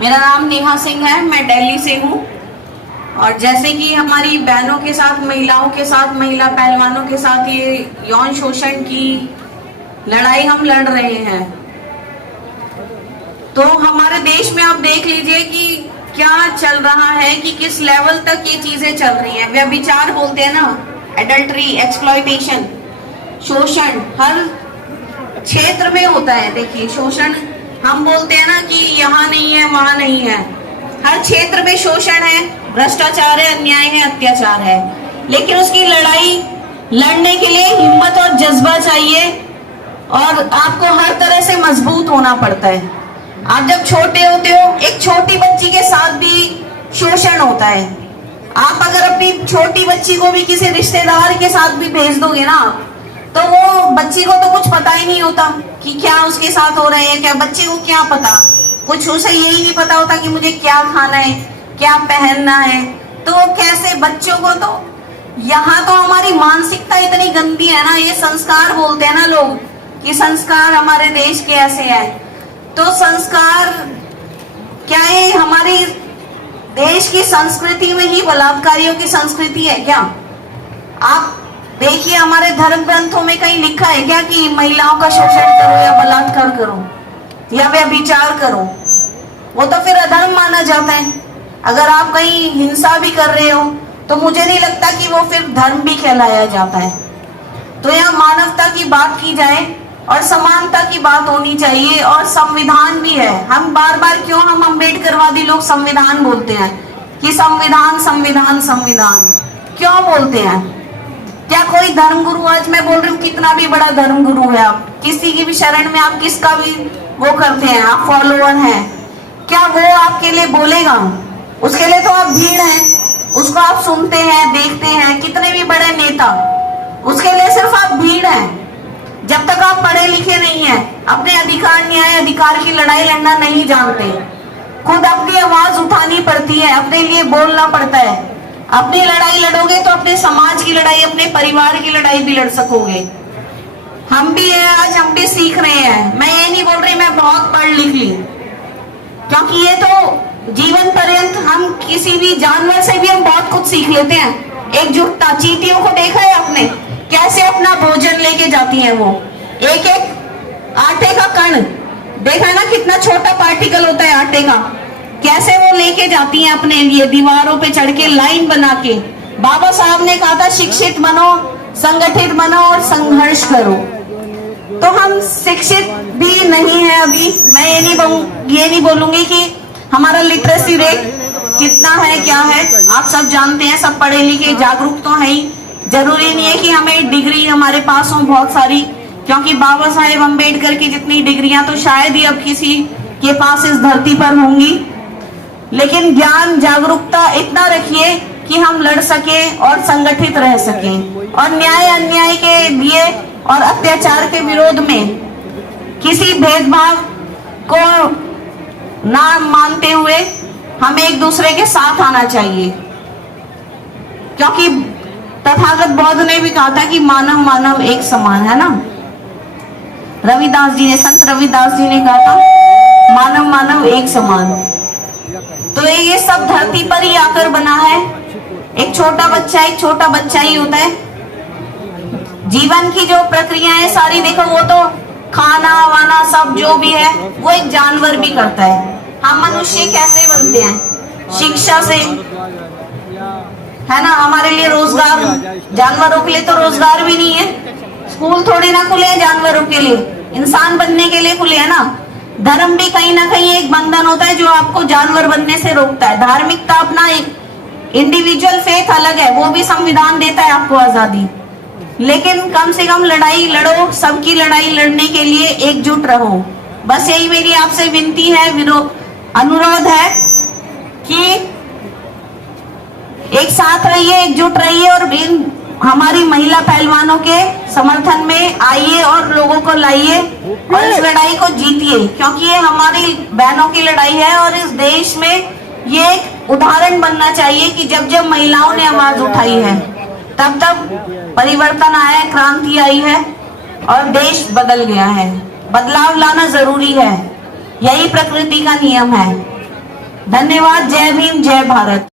मेरा नाम नेहा सिंह है, मैं दिल्ली से हूँ। और जैसे कि हमारी बहनों के साथ, महिलाओं के साथ, महिला पहलवानों के साथ ये यौन शोषण की लड़ाई हम लड़ रहे हैं, तो हमारे देश में आप देख लीजिए कि क्या चल रहा है, कि किस लेवल तक ये चीजें चल रही हैं। व्यभिचार बोलते हैं ना, एडल्ट्री, एक्सप्लॉयटेशन, शोषण हर क्षेत्र में होता है। देखिए, शोषण हम बोलते हैं ना कि यहाँ नहीं है, वहां नहीं है, हर क्षेत्र में शोषण है, भ्रष्टाचार है, अन्याय है, अत्याचार है। लेकिन उसकी लड़ाई लड़ने के लिए हिम्मत और जज्बा चाहिए, और आपको हर तरह से मजबूत होना पड़ता है। आप जब छोटे होते हो, एक छोटी बच्ची के साथ भी शोषण होता है। आप अगर अपनी छोटी बच्ची को भी किसी रिश्तेदार के साथ भी भेज दोगे ना, तो वो बच्ची को तो कुछ पता ही नहीं होता कि क्या उसके साथ हो रहा है। क्या बच्चे को क्या पता, कुछ उसे यही नहीं पता होता कि मुझे क्या खाना है, क्या पहनना है। तो कैसे बच्चों को, तो यहाँ तो हमारी मानसिकता इतनी गंदी है ना, ये संस्कार बोलते हैं ना लोग कि संस्कार हमारे देश के ऐसे है। तो संस्कार क्या है, हमारे देश की संस्कृति में ही बलात्कारियों की संस्कृति है क्या? आप देखिए, हमारे धर्म ग्रंथों में कहीं लिखा है क्या कि महिलाओं का शोषण करो या बलात्कार करो या व्यभिचार करो? वो तो फिर अधर्म माना जाता है। अगर आप कहीं हिंसा भी कर रहे हो तो मुझे नहीं लगता कि वो फिर धर्म भी कहलाया जाता है। तो यहाँ मानवता की बात की जाए और समानता की बात होनी चाहिए, और संविधान भी है। हम बार बार क्यों हम अम्बेडकरवादी लोग संविधान बोलते हैं कि संविधान संविधान संविधान क्यों बोलते हैं? क्या कोई धर्मगुरु, आज मैं बोल रही हूँ कितना भी बड़ा धर्मगुरु है, आप किसी की भी शरण में आप किसका भी वो करते हैं, आप फॉलोअर हैं, क्या वो आपके लिए बोलेगा? उसके लिए तो आप भीड़ हैं, उसको आप सुनते हैं, देखते हैं, कितने भी बड़े नेता, उसके लिए सिर्फ आप भीड़ हैं। जब तक आप पढ़े लिखे नहीं हैं, अपने अधिकार, न्याय अधिकार की लड़ाई लड़ना नहीं जानते, खुद अपनी आवाज उठानी पड़ती है, अपने लिए बोलना पड़ता है। अपनी लड़ाई लड़ोगे तो अपने समाज की लड़ाई, अपने परिवार की लड़ाई भी लड़ सकोगे। हम भी है, आज हम भी सीख रहे हैं। मैं ये नहीं बोल रही मैं बहुत पढ़ लिख ली, क्योंकि ये तो जीवन पर्यंत हम किसी भी जानवर से भी हम बहुत कुछ सीख लेते हैं। एकजुटता, चींटियों को देखा है आपने कैसे अपना भोजन लेके जाती हैं? वो एक एक आटे का कण देखा है ना, कितना छोटा पार्टिकल होता है आटे का, कैसे वो लेके जाती हैं अपने लिए, दीवारों पे चढ़ के लाइन बना के। बाबा साहब ने कहा था शिक्षित बनो, संगठित बनो और संघर्ष करो। तो हम शिक्षित भी नहीं है अभी। मैं ये नहीं बोलूंगी कि हमारा लिटरेसी रेट कितना है, क्या है, आप सब जानते हैं, सब पढ़े लिखे जागरूक तो है ही। जरूरी नहीं है कि हमें डिग्री हमारे पास हो बहुत सारी, क्योंकि बाबा साहेब अम्बेडकर की जितनी डिग्रियां तो शायद ही अब किसी के पास इस धरती पर होंगी। लेकिन ज्ञान, जागरूकता इतना रखिए कि हम लड़ सके और संगठित रह सके, और न्याय अन्याय के लिए और अत्याचार के विरोध में किसी भेदभाव को ना मानते हुए हमें एक दूसरे के साथ आना चाहिए। क्योंकि तथागत बौद्ध ने भी कहा था कि मानव मानव एक समान, है ना। रविदास जी ने, संत रविदास जी ने कहा था मानव मानव एक समान। तो ये सब धरती पर ही आकर बना है। एक छोटा बच्चा ही होता है। जीवन की जो प्रक्रियाएं सारी देखो, वो तो खाना वाना सब जो भी है वो एक जानवर भी करता है। हम मनुष्य कैसे बनते हैं? शिक्षा से, है ना। हमारे लिए रोजगार, जानवरों के लिए तो रोजगार भी नहीं है। स्कूल थोड़ी ना खुले हैं जानवरों के लिए, इंसान बनने के लिए खुले है ना। धर्म भी कहीं ना कहीं एक बंधन होता है जो आपको जानवर बनने से रोकता है। धार्मिकता अपना एक इंडिविजुअल फेथ अलग है, वो भी संविधान देता है आपको आजादी। लेकिन कम से कम लड़ाई लड़ो, सबकी लड़ाई लड़ने के लिए एकजुट रहो। बस यही मेरी आपसे विनती है, अनुरोध है कि एक साथ रहिए, एकजुट रहिए, और इन हमारी महिला पहलवानों के समर्थन में आइए और लोगों को लाइए और इस लड़ाई को जीतिए, क्योंकि ये हमारी बहनों की लड़ाई है। और इस देश में ये एक उदाहरण बनना चाहिए कि जब जब महिलाओं ने आवाज उठाई है तब तब परिवर्तन आया, क्रांति आई है और देश बदल गया है। बदलाव लाना जरूरी है, यही प्रकृति का नियम है। धन्यवाद। जय भीम, जय भारत।